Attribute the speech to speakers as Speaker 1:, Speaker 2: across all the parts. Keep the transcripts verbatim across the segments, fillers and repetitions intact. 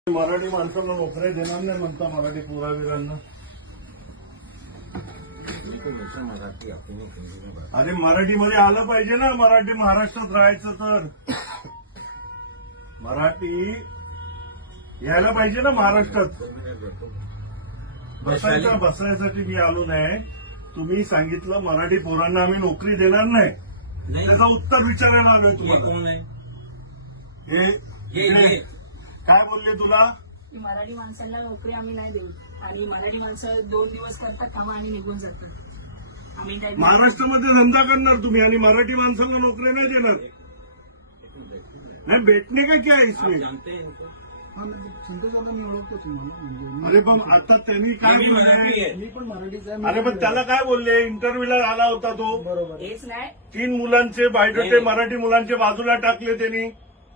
Speaker 1: मराठी माणसाला नोकऱ्या देणार नाही म्हणता मराठी पुरावीरांना. अरे मराठीमध्ये आलं पाहिजे ना, मराठी महाराष्ट्रात राहायचं तर मराठी यायला पाहिजे ना महाराष्ट्रात. बसायचं बसायसाठी मी आलो नाही. तुम्ही सांगितलं मराठी पोरांना आम्ही नोकरी देणार नाही, त्याचं उत्तर विचारायला आलोय तुम्हाला.
Speaker 2: कोण आहे
Speaker 1: हे काय बोलले तुला?
Speaker 3: मराठी माणसाला नोकरी आम्ही नाही देऊ आणि मराठी माणसं दोन दिवस करतात काम आणि निघून जातात. आम्ही काय
Speaker 1: महाराष्ट्रामध्ये धंदा करणार तुम्ही आणि मराठी माणसाला नोकरी नाही देणार. नाही भेटणे का क्या है इसमें?
Speaker 4: मी ओळखतो तुम्हाला.
Speaker 1: अरे पण आता त्यांनी काय बोलले?
Speaker 4: मी पण मराठीचा
Speaker 1: अरे पण त्याला काय बोलले? इंटरव्ह्यूला आला होता तो.
Speaker 4: बरोबर.
Speaker 3: हेच नाही.
Speaker 1: तीन मुलांचे बायोडेटे मराठी मुलांचे बाजूला टाकले त्यांनी.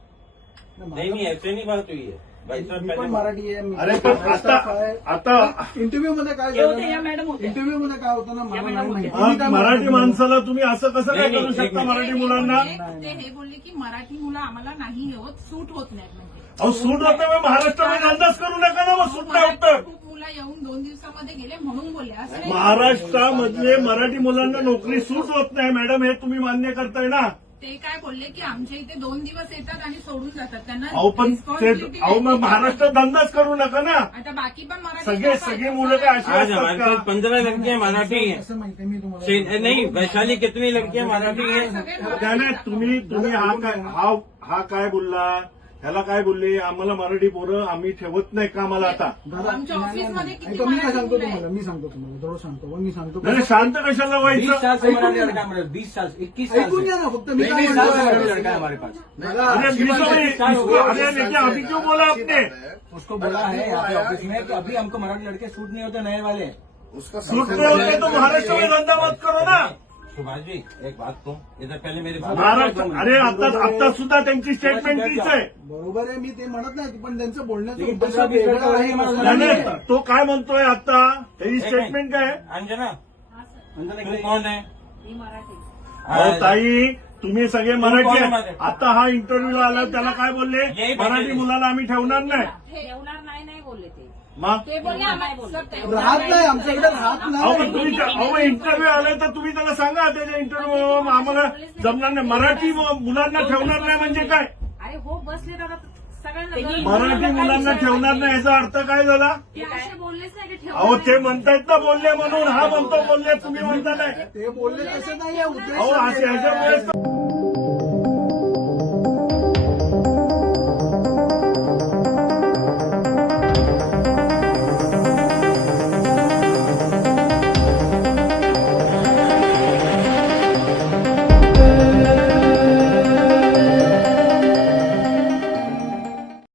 Speaker 2: नहीं नहीं ऐसे नहीं बात हुई है भाई साहब.
Speaker 4: मी पण मराठी आहे. मी
Speaker 1: अरे पण आता आता
Speaker 4: इंटरव्ह्यू मध्ये काय
Speaker 3: हे होते या
Speaker 4: झालं,
Speaker 3: मॅडम होत्या.
Speaker 4: इंटरव्ह्यू मध्ये काय होतं ना, मला
Speaker 3: या
Speaker 4: नाही
Speaker 3: मॅडम
Speaker 4: माहिती.
Speaker 3: होत्या.
Speaker 4: मी काय
Speaker 1: हा, मराठी
Speaker 4: म्हणतो?
Speaker 1: माणसाला तुम्ही असं कसं काय
Speaker 2: नाही,
Speaker 1: करू
Speaker 2: नाही,
Speaker 1: शकता?
Speaker 2: एक
Speaker 1: मराठी
Speaker 5: ते
Speaker 1: मुलांना
Speaker 5: बोलले- ते हे बोलले की मराठी मुलं आम्हाला नाही होत, सूट होत नाही म्हणजे.
Speaker 1: अहो सूट होतं मग महाराष्ट्रामध्ये धंदाच करू नका ना, मग सूट नाही होत तर.
Speaker 5: खूप मुलं येऊन दोन दिवसामध्ये गेले म्हणून बोलले असं नाही.
Speaker 1: महाराष्ट्रामधले मराठी मुलांना नोकरी सूट होत नाही मॅडम, हे तुम्ही मान्य करताय ना?
Speaker 5: ते काय बोलले की आमच्या इथे दोन दिवस येतात आणि सोडून जातात. त्यांना
Speaker 1: अहो पण ते
Speaker 5: responsibility
Speaker 1: अहो मग
Speaker 5: नाही.
Speaker 1: महाराष्ट्रात धंदाच करू नका ना.
Speaker 5: आता बाकी पण मराठी
Speaker 1: सगळे
Speaker 5: लोकं
Speaker 1: सगळे
Speaker 5: आहेत.
Speaker 1: मुलं काय अशी
Speaker 2: आज
Speaker 1: असतात
Speaker 2: हमारे
Speaker 1: का?
Speaker 2: पास पंद्रह लड़कियां मराठी हैं.
Speaker 4: असं माहिती मी तुम्हाला
Speaker 2: से- नहीं वैशाली कितनी लड़कियां मराठी हैं?
Speaker 5: सगळे मराठी
Speaker 1: त्याने तुम्ही तुम्ही हा काय हा हा काय बोलला? ह्याला काय बोलले? आम्हाला मराठी पोरं आम्ही ठेवत नाही कामाला आता.
Speaker 4: दादा,
Speaker 5: आमच्या
Speaker 4: नाही, नाही,
Speaker 5: ऑफिसमध्ये
Speaker 4: नाही.
Speaker 5: किती
Speaker 4: ऐका, मी काय
Speaker 5: मराठी
Speaker 4: सांगतो
Speaker 5: मुलं
Speaker 4: तुम्हाला, मी सांगतो तुम्हाला थोडं सांगतो पण मी सांगतो
Speaker 1: नाही शांत कशाला
Speaker 6: बीस
Speaker 1: व्हायचं?
Speaker 6: साल से
Speaker 4: ऐकून
Speaker 6: मराठी
Speaker 4: घ्या.
Speaker 6: लड़का हमारे बीस साल से इक्कीस साल
Speaker 4: ऐकून
Speaker 6: से
Speaker 4: घ्या ना फक्त. मी काय
Speaker 6: बीस साल से मराठी
Speaker 4: म्हणतो
Speaker 6: लड़का है हमारे पास.
Speaker 4: दादा,
Speaker 1: अरे बीस में इसको अरे लेकिन अभी क्यों बोला आपने?
Speaker 6: उसको बोला है यहाँ पे ऑफिस में कि अभी हमको मराठी लड़के सूट नहीं होते नए वाले.
Speaker 1: सूट नहीं होते तो महाराष्ट्र में धंधा मत करो ना.
Speaker 2: सुभाष जी एक बात तो इधर पहले मेरी बात
Speaker 1: महाराष्ट्र अरे आता आता सुद्धा त्यांची स्टेटमेंट तीच आहे.
Speaker 4: बरोबर आहे, मी ते म्हणत नाही, पण त्यांचं बोलण्याचं
Speaker 6: लेकिन
Speaker 4: उद्देश
Speaker 6: पंधरा वीस
Speaker 4: वेगळा
Speaker 6: लड़का
Speaker 4: आहे.
Speaker 6: है हमारे
Speaker 1: नाही,
Speaker 6: सामने.
Speaker 1: नाही, तो काय म्हणतोय आता? त्याची स्टेटमेंट काय आहे?
Speaker 2: अंजना
Speaker 3: हा सर,
Speaker 6: अंदर
Speaker 2: तुम
Speaker 6: निकले.
Speaker 2: कौन है?
Speaker 3: मी मराठी.
Speaker 1: अहो ताई तुम्ही सगळे मराठी
Speaker 2: कोण
Speaker 1: आहे.
Speaker 2: मराठी?
Speaker 1: आता हा इंटरव्ह्यूला आला त्याला काय बोलले?
Speaker 2: यही
Speaker 1: मराठी
Speaker 2: बोलले.
Speaker 1: मुलाला आम्ही ठेवणार नाही.
Speaker 3: ठेवणार नाही नाही बोलले ते.
Speaker 1: मग
Speaker 5: ते बोलले आम्हाला
Speaker 3: बोलले.
Speaker 5: सर, ते-
Speaker 4: राहत नाही आमच्याकडे, राहत
Speaker 1: अहो पण
Speaker 4: नाही.
Speaker 1: तुम्ही अहो इंटरव्ह्यू आलाय तर तुम्ही त्याला सांगा त्याच्या इंटरव्ह्यू आम्हाला जमणार नाही. मराठी मुलांना ठेवणार नाही म्हणजे काय?
Speaker 3: अरे हो बसले दादा सगळ्यांना.
Speaker 1: मराठी मुलांना ठेवणार नाही याचा अर्थ काय झाला?
Speaker 3: ते असे बोललेच नाही की
Speaker 1: अहो
Speaker 3: ठेवणार
Speaker 1: ते म्हणतायत ना बोलले म्हणून, हा म्हणतो बोलले, तुम्ही म्हणता नाही.
Speaker 4: ते बोलले तसं नाही आहे, उद्देश
Speaker 1: अहो
Speaker 4: वेगळा
Speaker 1: असे
Speaker 4: आहे.
Speaker 1: ह्याच्यामुळे